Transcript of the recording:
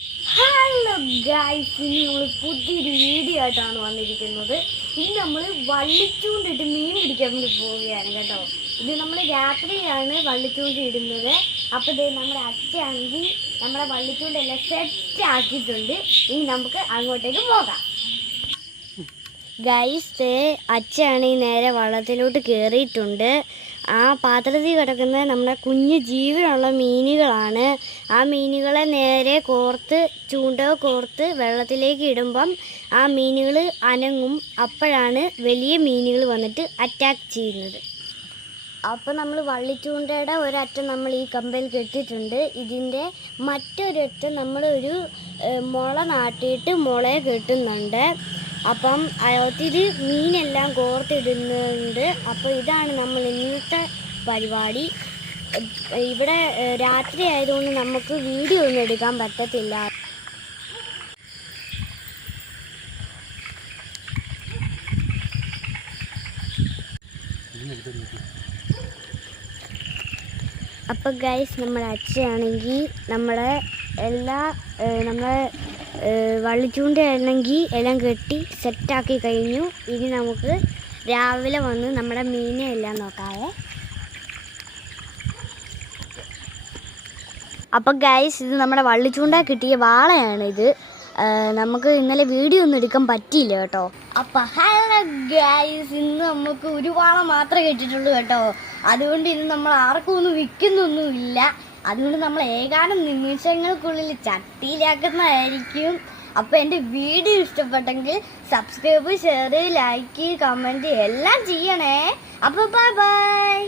Hello guys, ഇനി നമ്മൾ പുതിയൊരു വീഡിയോ ആയിട്ടാണ് വന്നിരിക്കുന്നത്. ഇനി നമ്മൾ വള്ളിച്ചൂണ്ടിട്ട് മീൻ പിടിക്കാൻ വേണ്ടി പോവുകയാണ് കേട്ടോ. ഇത് നമ്മൾ രാത്രിയാണ് വള്ളിച്ചൂണ്ടി ഇടുന്നത്. അപ്പോൾ ഇത് നമ്മുടെ അച്ഛനാണെങ്കിൽ നമ്മുടെ വള്ളിച്ചൂണ്ടെല്ലാം സെറ്റ് ആക്കിയിട്ടുണ്ട്. ഇനി നമുക്ക് അങ്ങോട്ടേക്ക് പോകാം. ഗൈസ്, അച്ഛനാണെങ്കിൽ നേരെ വള്ളത്തിലോട്ട് കയറിയിട്ടുണ്ട്. ആ പാത്രത്തിൽ കിടക്കുന്ന നമ്മുടെ കുഞ്ഞു ജീവനുള്ള മീനുകളാണ്. ആ മീനുകളെ നേരെ ചൂണ്ട കോർത്ത് വെള്ളത്തിലേക്ക് ഇടുമ്പം ആ മീനുകൾ അനങ്ങും. അപ്പോഴാണ് വലിയ മീനുകൾ വന്നിട്ട് അറ്റാക്ക് ചെയ്യുന്നത്. അപ്പോൾ നമ്മൾ വള്ളിച്ചൂണ്ടയുടെ ഒരറ്റം നമ്മൾ ഈ കമ്പയിൽ കെട്ടിയിട്ടുണ്ട്. ഇതിൻ്റെ മറ്റൊരറ്റം നമ്മളൊരു മുള നാട്ടിയിട്ട് മുളയെ കെട്ടുന്നുണ്ട്. അപ്പം അതിൽ മീനെല്ലാം കോർത്തിടുന്നുണ്ട്. അപ്പോൾ ഇതാണ് നമ്മൾ ഇന്നത്തെ പരിപാടി. ഇവിടെ രാത്രി ആയതുകൊണ്ട് നമുക്ക് വീഡിയോ ഒന്നും എടുക്കാൻ പറ്റത്തില്ല. അപ്പോൾ ഗൈസ്, നമ്മുടെ അച്ഛനാണെങ്കിൽ നമ്മളെ വള്ളിച്ചൂണ്ടയാണെങ്കിൽ എല്ലാം കെട്ടി സെറ്റാക്കി കഴിഞ്ഞു. ഇനി നമുക്ക് രാവിലെ വന്ന് നമ്മുടെ മീനെ എല്ലാം നോക്കാവേ. അപ്പം ഗൈസ്, ഇത് നമ്മുടെ വള്ളിച്ചൂണ്ട കിട്ടിയ വാളയാണിത്. നമുക്ക് ഇന്നലെ വീഡിയോ ഒന്നും എടുക്കാൻ പറ്റിയില്ല കേട്ടോ. അപ്പം ഹലോ ഗൈസ്, ഇന്ന് നമുക്ക് ഒരു വാള മാത്രമേ കിട്ടിയിട്ടുള്ളൂ കേട്ടോ. അതുകൊണ്ട് ഇത് നമ്മൾ ആർക്കും ഒന്നും വിൽക്കുന്നൊന്നുമില്ല. അതുകൊണ്ട് നമ്മൾ ഏതാനും നിമിഷങ്ങൾക്കുള്ളിൽ ചട്ടിയിലാക്കുന്നതായിരിക്കും. അപ്പോൾ എൻ്റെ വീഡിയോ ഇഷ്ടപ്പെട്ടെങ്കിൽ സബ്സ്ക്രൈബ്, ഷെയർ, ലൈക്ക്, കമൻറ്റ് എല്ലാം ചെയ്യണേ. അപ്പോൾ ബൈ ബൈ.